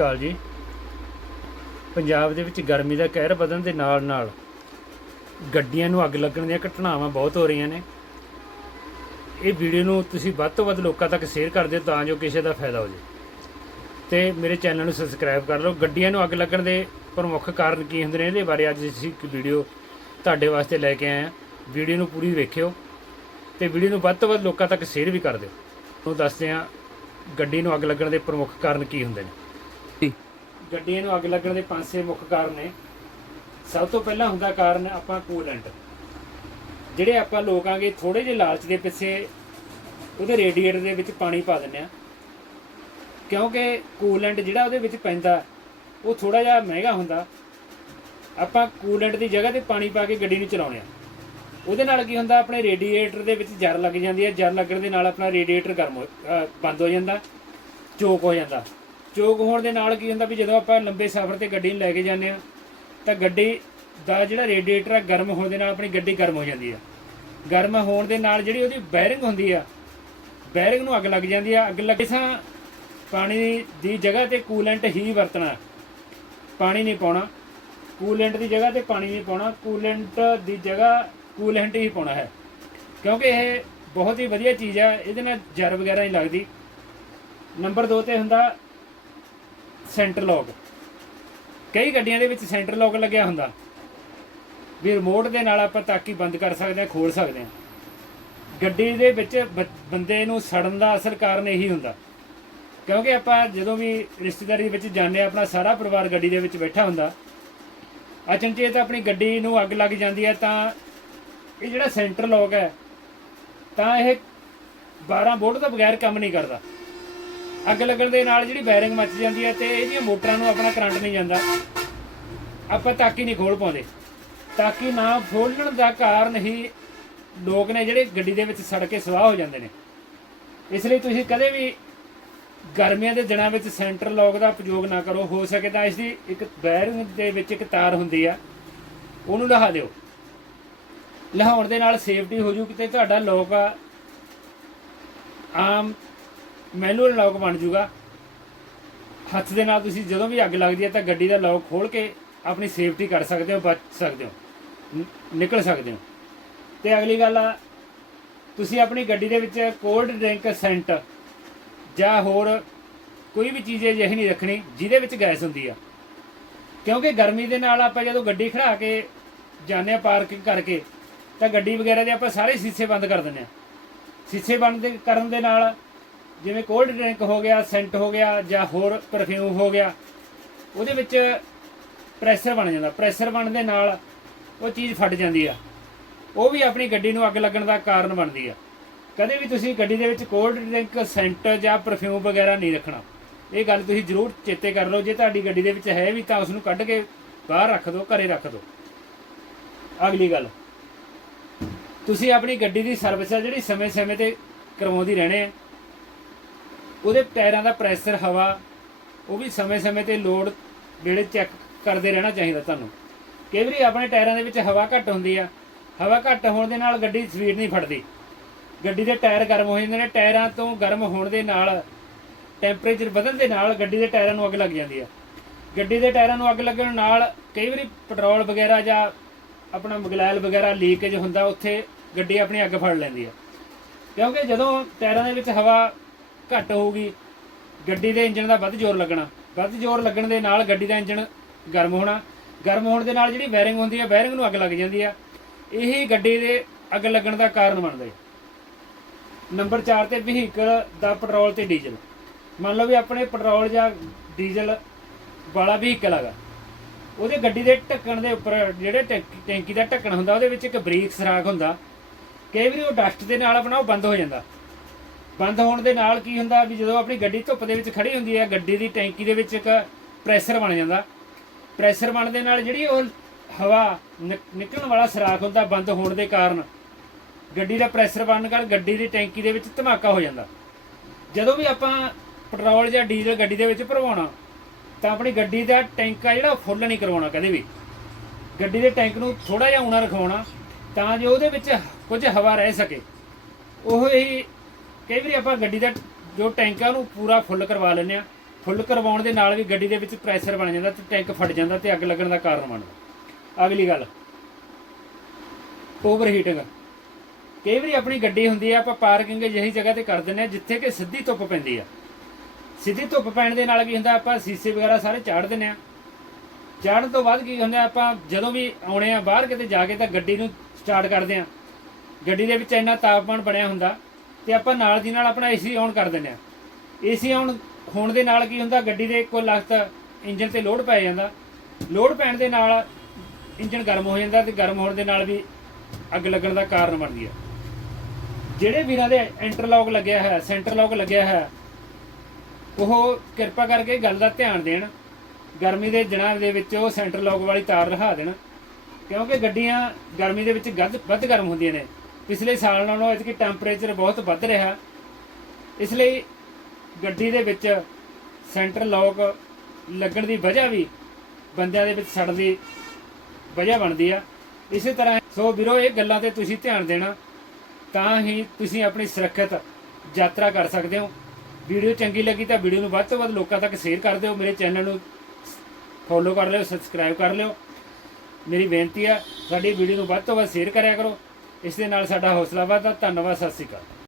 ਅਕਾਲ ਜੀ। ਪੰਜਾਬ ਦੇ ਵਿੱਚ ਗਰਮੀ ਦਾ ਕਹਿਰ ਵਧਣ ਦੇ ਨਾਲ ਨਾਲ ਗੱਡੀਆਂ ਨੂੰ ਅੱਗ ਲੱਗਣ ਦੀਆਂ ਘਟਨਾਵਾਂ ਬਹੁਤ ਹੋ ਰਹੀਆਂ ਨੇ। ਇਹ ਵੀਡੀਓ ਨੂੰ ਤੁਸੀਂ ਵੱਧ ਤੋਂ ਵੱਧ ਲੋਕਾਂ ਤੱਕ ਸ਼ੇਅਰ ਕਰ ਦਿਓ ਤਾਂ ਜੋ ਕਿਸੇ ਦਾ ਫਾਇਦਾ ਹੋ ਜਾਵੇ ਤੇ ਮੇਰੇ ਚੈਨਲ ਨੂੰ ਸਬਸਕ੍ਰਾਈਬ ਕਰ ਲਓ। ਗੱਡੀਆਂ ਨੂੰ ਅੱਗ ਲੱਗਣ ਦੇ ਪ੍ਰਮੁੱਖ ਕਾਰਨ ਕੀ ਹੁੰਦੇ ਨੇ ਇਹਦੇ ਬਾਰੇ ਅੱਜ ਅਸੀਂ ਇੱਕ ਵੀਡੀਓ ਤੁਹਾਡੇ ਵਾਸਤੇ ਲੈ ਕੇ ਆਏ ਹਾਂ। ਵੀਡੀਓ ਨੂੰ ਪੂਰੀ ਵੇਖਿਓ ਤੇ ਵੀਡੀਓ ਨੂੰ ਵੱਧ ਤੋਂ ਵੱਧ ਲੋਕਾਂ ਤੱਕ ਸ਼ੇਅਰ ਵੀ ਕਰ ਦਿਓ। ਤੁਹਾਨੂੰ ਦੱਸਦੇ ਹਾਂ ਗੱਡੀ ਨੂੰ ਅੱਗ ਲੱਗਣ ਦੇ ਪ੍ਰਮੁੱਖ ਕਾਰਨ ਕੀ ਹੁੰਦੇ ਨੇ। ਗੱਡੀਆਂ ਨੂੰ ਅੱਗ ਲੱਗਣ ਦੇ ਪੰਜ ਛੇ ਮੁੱਖ ਕਾਰਨ ਨੇ। ਸਭ ਤੋਂ ਪਹਿਲਾਂ ਹੁੰਦਾ ਕਾਰਨ ਆਪਾਂ ਕੂਲੈਂਟ। ਜਿਹੜੇ ਆਪਾਂ ਲੋਕਾਂਗੇ ਥੋੜੇ ਜਿਹੇ ਲਾਲਚ ਦੇ ਪਿੱਛੇ ਉਹਦੇ ਰੇਡੀਏਟਰ ਦੇ ਵਿੱਚ ਪਾਣੀ ਪਾ ਦਿੰਦੇ ਆ ਕਿਉਂਕਿ ਕੂਲੈਂਟ ਜਿਹੜਾ ਉਹਦੇ ਵਿੱਚ ਪੈਂਦਾ, ਉਹ ਥੋੜਾ ਜਿਹਾ ਮਹਿੰਗਾ ਹੁੰਦਾ। ਆਪਾਂ ਕੂਲੈਂਟ ਦੀ ਜਗ੍ਹਾ ਤੇ ਪਾਣੀ ਪਾ ਕੇ ਗੱਡੀ ਨੂੰ ਚਲਾਉਂਦੇ ਆ ਉਹਦੇ ਨਾਲ ਕੀ ਹੁੰਦਾ, ਆਪਣੇ ਰੇਡੀਏਟਰ ਦੇ ਵਿੱਚ ਜਰ ਲੱਗ ਜਾਂਦੀ ਹੈ। ਜਰ ਲੱਗਣ ਦੇ ਨਾਲ ਆਪਣਾ ਰੇਡੀਏਟਰ ਗਰਮ ਹੋ ਬੰਦ ਹੋ ਜਾਂਦਾ, ਚੋਕ ਹੋ ਜਾਂਦਾ। ਚੋਕ ਹੋਣ ਦੇ ਨਾਲ ਕੀ ਹੁੰਦਾ ਵੀ ਜਦੋਂ ਆਪਾਂ ਲੰਬੇ ਸਫ਼ਰ ਤੇ ਗੱਡੀ ਨੂੰ ਲੈ ਕੇ ਜਾਂਦੇ ਆ ਤਾਂ ਗੱਡੀ ਦਾ ਜਿਹੜਾ ਰੇਡੀਏਟਰ ਆ, ਗਰਮ ਹੋਣ ਦੇ ਨਾਲ ਆਪਣੀ ਗੱਡੀ ਗਰਮ ਹੋ ਜਾਂਦੀ ਆ। ਗਰਮ ਹੋਣ ਦੇ ਨਾਲ ਜਿਹੜੀ ਉਹਦੀ ਬੈਰਿੰਗ ਹੁੰਦੀ ਆ, ਬੈਰਿੰਗ ਨੂੰ ਅੱਗ ਲੱਗ ਜਾਂਦੀ ਆ। ਅੱਗ ਲੱਗੇ ਸਾਂ ਪਾਣੀ ਦੀ ਜਗ੍ਹਾ ਤੇ ਕੂਲੈਂਟ ਹੀ ਵਰਤਣਾ। ਪਾਣੀ ਨਹੀਂ ਪਾਉਣਾ। ਕੂਲੈਂਟ ਦੀ ਜਗ੍ਹਾ ਤੇ ਪਾਣੀ ਨਹੀਂ ਪਾਉਣਾ। ਕੂਲੈਂਟ ਦੀ ਜਗ੍ਹਾ ਕੂਲੈਂਟ ਹੀ ਪਾਉਣਾ ਹੈ। ਕਿਉਂਕਿ ਇਹ ਬਹੁਤ ਹੀ ਵਧੀਆ ਚੀਜ਼ ਆ। ਇਹਦੇ ਨਾਲ ਜਰ ਵਗੈਰਾ ਨਹੀਂ ਲੱਗਦੀ। ਨੰਬਰ 2 ਤੇ ਹੁੰਦਾ ਸੈਂਟਰ ਲੌਕ ਕਈ ਗੱਡੀਆਂ ਦੇ ਵਿੱਚ ਸੈਂਟਰ ਲੌਕ ਲੱਗਿਆ ਹੁੰਦਾ। ਵੀ ਰਿਮੋਟ ਦੇ ਨਾਲ ਆਪਾਂ ਤਾਕੀ ਬੰਦ ਕਰ ਸਕਦੇ ਹਾਂ ਖੋਲ ਸਕਦੇ ਹਾਂ ਗੱਡੀ ਦੇ ਵਿੱਚ ਬ- ਬੰਦੇ ਨੂੰ ਸੜਨ ਦਾ ਅਸਲ ਕਾਰਨ ਇਹੀ ਹੁੰਦਾ। ਕਿਉਂਕਿ ਆਪਾਂ ਜਦੋਂ ਵੀ ਰਿਸ਼ਤੇਦਾਰੀ ਵਿੱਚ ਜਾਂਦੇ ਹਾਂ ਆਪਣਾ ਸਾਰਾ ਪਰਿਵਾਰ ਗੱਡੀ ਦੇ ਵਿੱਚ ਬੈਠਾ ਹੁੰਦਾ। ਅਚਨਚੇਤ ਆਪਣੀ ਗੱਡੀ ਨੂੰ ਅੱਗ ਲੱਗ ਜਾਂਦੀ ਹੈ ਤਾਂ ਇਹ ਜਿਹੜਾ ਸੈਂਟਰ ਲੌਕ ਹੈ, ਤਾਂ ਇਹ 12 ਵੋਲਟ ਤੋਂ ਬਗੈਰ ਕੰਮ ਨਹੀਂ ਕਰਦਾ। ਅੱਗ ਲੱਗਣ ਦੇ ਨਾਲ ਜਿਹੜੀ ਵਾਇਰਿੰਗ ਮੱਚ ਜਾਂਦੀ ਹੈ ਤੇ ਇਹਦੀਆਂ ਮੋਟਰਾਂ ਨੂੰ ਆਪਣਾ ਕਰੰਟ ਨਹੀਂ ਜਾਂਦਾ। ਆਪਾਂ ਤਾਕੀ ਨਹੀਂ ਖੋਲ ਪਾਉਂਦੇ। ਤਾਕੀ ਨਾ ਖੋਲਣ ਦਾ ਕਾਰਨ ਹੀ ਲੋਕ ਨੇ ਜਿਹੜੇ ਗੱਡੀ ਦੇ ਵਿੱਚ ਸੜ ਕੇ ਸਵਾਹ ਹੋ ਜਾਂਦੇ ਨੇ। ਇਸ ਲਈ ਤੁਸੀਂ ਕਦੇ ਵੀ ਗਰਮੀਆਂ ਦੇ ਦਿਨਾਂ ਵਿੱਚ ਸੈਂਟਰ ਲੌਕ ਦਾ ਉਪਯੋਗ ਨਾ ਕਰੋ। ਹੋ ਸਕੇ ਤਾਂ ਇਸ ਦੀ ਇੱਕ ਬੈਰਿੰਗ ਦੇ ਵਿੱਚ ਇੱਕ ਤਾਰ ਹੁੰਦੀ ਆ, ਉਹਨੂੰ ਲਹਾ ਦਿਓ। ਲਹਾਉਣ ਦੇ ਨਾਲ ਸੇਫਟੀ ਹੋ ਜੂ ਕਿਤੇ ਤੁਹਾਡਾ ਲੋਕ ਆ, ਆਮ ਮੈਨੂਅਲ ਲੌਕ ਬਣ ਜੂਗਾ ਹੱਥ ਦੇ ਨਾਲ ਤੁਸੀਂ ਜਦੋਂ ਵੀ ਅੱਗ ਲੱਗਦੀ ਹੈ ਤਾਂ ਗੱਡੀ ਦਾ ਲੌਕ ਖੋਲ ਕੇ ਆਪਣੀ ਸੇਫਟੀ ਕਰ ਸਕਦੇ ਹੋ, ਬਚ ਸਕਦੇ ਹੋ ਨਿਕਲ ਸਕਦੇ ਹੋ। ਤੇ ਅਗਲੀ ਗੱਲ ਆ, ਤੁਸੀਂ ਆਪਣੀ ਗੱਡੀ ਦੇ ਵਿੱਚ ਕੋਲਡ ਡਰਿੰਕ ਸੈਂਟ ਜਾਂ ਹੋਰ ਕੋਈ ਵੀ ਚੀਜ਼ ਅਜਿਹੀ ਨਹੀਂ ਰੱਖਣੀ ਜਿਹਦੇ ਵਿੱਚ ਗੈਸ ਹੁੰਦੀ ਆ। ਕਿਉਂਕਿ ਗਰਮੀ ਦੇ ਨਾਲ ਆਪਾਂ ਜਦੋਂ ਗੱਡੀ ਖੜਾ ਕੇ ਜਾਂਦੇ ਆ ਪਾਰਕਿੰਗ ਕਰਕੇ, ਤਾਂ ਗੱਡੀ ਵਗੈਰਾ ਦੇ ਆਪਾਂ ਸਾਰੇ ਸ਼ੀਸ਼ੇ ਬੰਦ ਕਰ ਦਿੰਦੇ ਆ। ਸ਼ੀਸ਼ੇ ਬੰਦ ਕਰਨ ਦੇ ਨਾਲ ਜਿਵੇਂ ਕੋਲਡ ਡਰਿੰਕ ਹੋ ਗਿਆ ਸੈਂਟ ਹੋ ਗਿਆ ਜਾਂ ਹੋਰ ਪਰਫਿਊਮ ਹੋ ਗਿਆ, ਉਹਦੇ ਵਿੱਚ ਪ੍ਰੈਸ਼ਰ ਬਣ ਜਾਂਦਾ। ਪ੍ਰੈਸ਼ਰ ਬਣਨ ਦੇ ਨਾਲ ਉਹ ਚੀਜ਼ ਫਟ ਜਾਂਦੀ ਆ। ਉਹ ਵੀ ਆਪਣੀ ਗੱਡੀ ਨੂੰ ਅੱਗ ਲੱਗਣ ਦਾ ਕਾਰਨ ਬਣਦੀ ਆ। ਕਦੇ ਵੀ ਤੁਸੀਂ ਗੱਡੀ ਦੇ ਵਿੱਚ ਕੋਲਡ ਡਰਿੰਕ ਸੈਂਟ ਜਾਂ ਪਰਫਿਊਮ ਵਗੈਰਾ ਨਹੀਂ ਰੱਖਣਾ। ਇਹ ਗੱਲ ਤੁਸੀਂ ਜ਼ਰੂਰ ਚੇਤੇ ਕਰ ਲਓ। ਜੇ ਤੁਹਾਡੀ ਗੱਡੀ ਦੇ ਵਿੱਚ ਹੈ ਵੀ ਤਾਂ ਉਸ ਨੂੰ ਕੱਢ ਕੇ ਬਾਹਰ ਰੱਖ ਦਿਓ, ਘਰੇ ਰੱਖ ਦਿਓ। ਅਗਲੀ ਗੱਲ। ਤੁਸੀਂ ਆਪਣੀ ਗੱਡੀ ਦੀ ਸਰਵਿਸ ਆ ਜਿਹੜੀ ਸਮੇਂ-ਸਮੇਂ ਤੇ ਕਰਵਾਉਂਦੀ ਰਹਿਣੇ ਆ। ਉਹਦੇ ਟਾਇਰਾਂ ਦਾ ਪ੍ਰੈਸ਼ਰ ਹਵਾ, ਉਹ ਵੀ ਸਮੇਂ-ਸਮੇਂ ਤੇ ਲੋਡ ਜਿਹੜੇ ਚੈੱਕ ਕਰਦੇ ਰਹਿਣਾ ਚਾਹੀਦਾ ਤੁਹਾਨੂੰ। ਕਈ ਵਾਰੀ ਆਪਣੇ ਟਾਇਰਾਂ ਦੇ ਵਿੱਚ ਹਵਾ ਘੱਟ ਹੁੰਦੀ ਆ। ਹਵਾ ਘੱਟ ਹੋਣ ਦੇ ਨਾਲ ਗੱਡੀ ਸਪੀਡ ਨਹੀਂ ਫੜਦੀ। ਗੱਡੀ ਦੇ ਟਾਇਰ ਗਰਮ ਹੋ ਜਾਂਦੇ ਨੇ, ਟਾਇਰਾਂ ਤੋਂ ਗਰਮ ਹੋਣ ਦੇ ਨਾਲ ਟੈਂਪਰੇਚਰ ਵਧਣ ਦੇ ਨਾਲ ਗੱਡੀ ਦੇ ਟਾਇਰਾਂ ਨੂੰ ਅੱਗ ਲੱਗ ਜਾਂਦੀ ਆ। ਗੱਡੀ ਦੇ ਟਾਇਰਾਂ ਨੂੰ ਅੱਗ ਲੱਗਣ ਨਾਲ ਕਈ ਵਾਰੀ ਪੈਟਰੋਲ ਵਗੈਰਾ ਜਾਂ ਆਪਣਾ ਮਗਲੈਲ ਵਗੈਰਾ ਲੀਕੇਜ ਹੁੰਦਾ, ਉੱਥੇ ਗੱਡੀ ਆਪਣੀ ਅੱਗ ਫੜ ਲੈਂਦੀ ਆ। ਕਿਉਂਕਿ ਜਦੋਂ ਟਾਇਰਾਂ ਦੇ ਵਿੱਚ ਹਵਾ ਘੱਟ ਹੋਊਗੀ। ਗੱਡੀ ਦੇ ਇੰਜਨ ਦਾ ਵੱਧ ਜ਼ੋਰ ਲੱਗਣਾ। ਵੱਧ ਜ਼ੋਰ ਲੱਗਣ ਦੇ ਨਾਲ ਗੱਡੀ ਦਾ ਇੰਜਨ ਗਰਮ ਹੋਣਾ। ਗਰਮ ਹੋਣ ਦੇ ਨਾਲ ਜਿਹੜੀ ਬੈਰਿੰਗ ਹੁੰਦੀ ਹੈ ਬੈਰਿੰਗ ਨੂੰ ਅੱਗ ਲੱਗ ਜਾਂਦੀ ਆ ਇਹੀ ਗੱਡੀ ਦੇ ਅੱਗ ਲੱਗਣ ਦਾ ਕਾਰਨ ਬਣਦਾ ਹੈ। ਨੰਬਰ 4 ਤੇ ਵਹੀਕਲ ਦਾ ਪੈਟਰੋਲ ਤੇ ਡੀਜ਼ਲ ਮੰਨ ਲਓ ਵੀ ਆਪਣੇ ਪੈਟਰੋਲ ਜਾਂ ਡੀਜ਼ਲ ਵਾਲਾ ਵਹੀਕਲ ਹੈਗਾ। ਉਹਦੇ ਗੱਡੀ ਦੇ ਢੱਕਣ ਦੇ ਉੱਪਰ ਜਿਹੜੇ ਟੈਂਕ- ਟੈਂਕੀ ਦਾ ਢੱਕਣ ਹੁੰਦਾ, ਉਹਦੇ ਵਿੱਚ ਇੱਕ ਬਰੀਕ ਸਰਾਖ ਹੁੰਦਾ। ਕਈ ਵਾਰੀ ਉਹ ਡਸਟ ਦੇ ਨਾਲ ਆਪਣਾ ਉਹ ਬੰਦ ਹੋ ਜਾਂਦਾ। ਬੰਦ ਹੋਣ ਦੇ ਨਾਲ ਕੀ ਹੁੰਦਾ ਵੀ ਜਦੋਂ ਆਪਣੀ ਗੱਡੀ ਧੁੱਪ ਦੇ ਵਿੱਚ ਖੜੀ ਹੁੰਦੀ ਹੈ, ਗੱਡੀ ਦੀ ਟੈਂਕੀ ਦੇ ਵਿੱਚ ਇੱਕ ਪ੍ਰੈਸ਼ਰ ਬਣ ਜਾਂਦਾ। ਪ੍ਰੈਸ਼ਰ ਬਣਨ ਦੇ ਨਾਲ ਜਿਹੜੀ ਉਹ ਹਵਾ ਨਿਕ- ਨਿਕਲਣ ਵਾਲਾ ਸਰਾਖ ਹੁੰਦਾ ਬੰਦ ਹੋਣ ਦੇ ਕਾਰਨ। ਗੱਡੀ ਦਾ ਪ੍ਰੈਸ਼ਰ ਬਣਨ ਕਾਰਨ ਗੱਡੀ ਦੀ ਟੈਂਕੀ ਦੇ ਵਿੱਚ ਧਮਾਕਾ ਹੋ ਜਾਂਦਾ। ਜਦੋਂ ਵੀ ਆਪਾਂ ਪੈਟਰੋਲ ਜਾਂ ਡੀਜ਼ਲ ਗੱਡੀ ਦੇ ਵਿੱਚ ਭਰਵਾਉਣਾ, ਤਾਂ ਆਪਣੀ ਗੱਡੀ ਦਾ ਟੈਂਕ ਆ ਜਿਹੜਾ ਫੁੱਲ ਨਹੀਂ ਕਰਵਾਉਣਾ ਕਦੇ ਵੀ। ਗੱਡੀ ਦੇ ਟੈਂਕ ਨੂੰ ਥੋੜਾ ਜਿਹਾ ਉਣਾ ਰਖਵਾਉਣਾ, ਤਾਂ ਜੋ ਉਹਦੇ ਵਿੱਚ ਕੁਝ ਹਵਾ ਰਹਿ ਸਕੇ। ਉਹ ਹੀ ਕਈ ਵਾਰੀ ਆਪਾਂ ਗੱਡੀ ਦਾ ਜੋ ਟੈਂਕਾਂ ਆ ਉਹਨੂੰ ਪੂਰਾ ਫੁੱਲ ਕਰਵਾ ਲੈਂਦੇ ਆ ਫੁੱਲ ਕਰਵਾਉਣ ਦੇ ਨਾਲ ਵੀ ਗੱਡੀ ਦੇ ਵਿੱਚ ਪ੍ਰੈਸ਼ਰ ਬਣ ਜਾਂਦਾ ਤੇ ਟੈਂਕ ਫਟ ਜਾਂਦਾ ਤੇ ਅੱਗ ਲੱਗਣ ਦਾ ਕਾਰਨ ਬਣਦਾ ਅਗਲੀ ਗੱਲ ਓਵਰ ਹੀਟਿੰਗ ਕਈ ਵਾਰੀ ਆਪਣੀ ਗੱਡੀ ਹੁੰਦੀ ਆ, ਆਪਾਂ ਪਾਰਕਿੰਗ ਜਿਹੀ ਜਗ੍ਹਾ ਤੇ ਕਰ ਦਿੰਦੇ ਆ ਜਿੱਥੇ ਕਿ ਸਿੱਧੀ ਧੁੱਪ ਪੈਂਦੀ ਆ। ਸਿੱਧੀ ਧੁੱਪ ਪੈਣ ਦੇ ਨਾਲ ਕੀ ਹੁੰਦਾ, ਆਪਾਂ ਸੀਸੇ ਵਗੈਰਾ ਸਾਰੇ ਚਾੜ ਦਿੰਦੇ ਆ ਚਾੜਨ ਤੋਂ ਬਾਅਦ ਕੀ ਹੁੰਦਾ, ਆਪਾਂ ਜਦੋਂ ਵੀ ਆਉਣੇ ਆ, ਬਾਹਰ ਕਿਤੇ ਜਾ ਕੇ ਤਾਂ ਗੱਡੀ ਨੂੰ ਸਟਾਰਟ ਕਰਦੇ ਆ ਗੱਡੀ ਦੇ ਵਿੱਚ ਇੰਨਾ ਤਾਪਮਾਨ ਬਣਿਆ ਹੁੰਦਾ ਤੇ ਆਪਾਂ ਨਾਲ ਦੀ ਨਾਲ ਆਪਣਾ ਏਸੀ ਔਨ ਕਰ ਦਿੰਦੇ ਆ ਏਸੀ ਔਨ ਹੋਣ ਦੇ ਨਾਲ ਕੀ ਹੁੰਦਾ, ਗੱਡੀ ਦੇ ਕੋਈ ਲਖਤ ਇੰਜਨ ਤੇ ਲੋਡ ਪੈ ਜਾਂਦਾ। ਲੋਡ ਪੈਣ ਦੇ ਨਾਲ ਇੰਜਨ ਗਰਮ ਹੋ ਜਾਂਦਾ ਤੇ ਗਰਮ ਹੋਣ ਦੇ ਨਾਲ ਵੀ ਅੱਗ ਲੱਗਣ ਦਾ ਕਾਰਨ ਬਣਦੀ ਹੈ। ਜਿਹੜੇ ਵੀਰਾਂ ਦੇ ਇੰਟਰਲੌਕ ਲੱਗਿਆ ਹੈ ਸੈਂਟਰ ਲੌਕ ਲੱਗਿਆ ਹੈ ਉਹ ਕਿਰਪਾ ਕਰਕੇ ਗੱਲ ਦਾ ਧਿਆਨ ਦੇਣ। ਗਰਮੀ ਦੇ ਦਿਨਾਂ ਦੇ ਵਿੱਚ ਉਹ ਸੈਂਟਰ ਲੌਕ ਵਾਲੀ ਤਾਰ ਰਖਾ ਦੇਣ। ਕਿਉਂਕਿ ਗੱਡੀਆਂ ਗਰਮੀ ਦੇ ਵਿੱਚ ਗੱਦ ਵੱਧ ਗਰਮ ਹੁੰਦੀਆਂ ਨੇ। ਪਿਛਲੇ ਸਾਲ ਨਾਲੋਂ ਐਤਕੀ ਟੈਂਪਰੇਚਰ ਬਹੁਤ ਵੱਧ ਰਿਹਾ। ਇਸ ਲਈ ਗੱਡੀ ਦੇ ਵਿੱਚ ਸੈਂਟਰ ਲੌਕ ਲੱਗਣ ਦੀ ਵਜ੍ਹਾ ਵੀ ਬੰਦਿਆਂ ਦੇ ਵਿੱਚ ਸੜਨ ਦੀ ਵਜ੍ਹਾ ਬਣਦੀ ਆ। ਇਸੇ ਤਰ੍ਹਾਂ ਸੋ ਵੀਰੋ, ਇਹ ਗੱਲਾਂ ਤੇ ਤੁਸੀਂ ਧਿਆਨ ਦੇਣਾ, ਤਾਂ ਹੀ ਤੁਸੀਂ ਆਪਣੀ ਸੁਰੱਖਿਅਤ ਯਾਤਰਾ ਕਰ ਸਕਦੇ ਹੋ। ਵੀਡੀਓ ਚੰਗੀ ਲੱਗੀ ਤਾਂ ਵੀਡੀਓ ਨੂੰ ਵੱਧ ਤੋਂ ਵੱਧ ਲੋਕਾਂ ਤੱਕ ਸ਼ੇਅਰ ਕਰ ਦਿਓ। ਮੇਰੇ ਚੈਨਲ ਨੂੰ ਫੋਲੋ ਕਰ ਲਿਓ ਸਬਸਕ੍ਰਾਈਬ ਕਰ ਲਿਓ। ਮੇਰੀ ਬੇਨਤੀ ਆ, ਸਾਡੀ ਵੀਡੀਓ ਨੂੰ ਵੱਧ ਤੋਂ ਵੱਧ ਸ਼ੇਅਰ ਕਰਿਆ ਕਰੋ। ਇਸ ਦੇ ਨਾਲ ਸਾਡਾ ਹੌਸਲਾ ਵਧਦਾ। ਧੰਨਵਾਦ ਸਤਿ ਸ਼੍ਰੀ ਅਕਾਲ।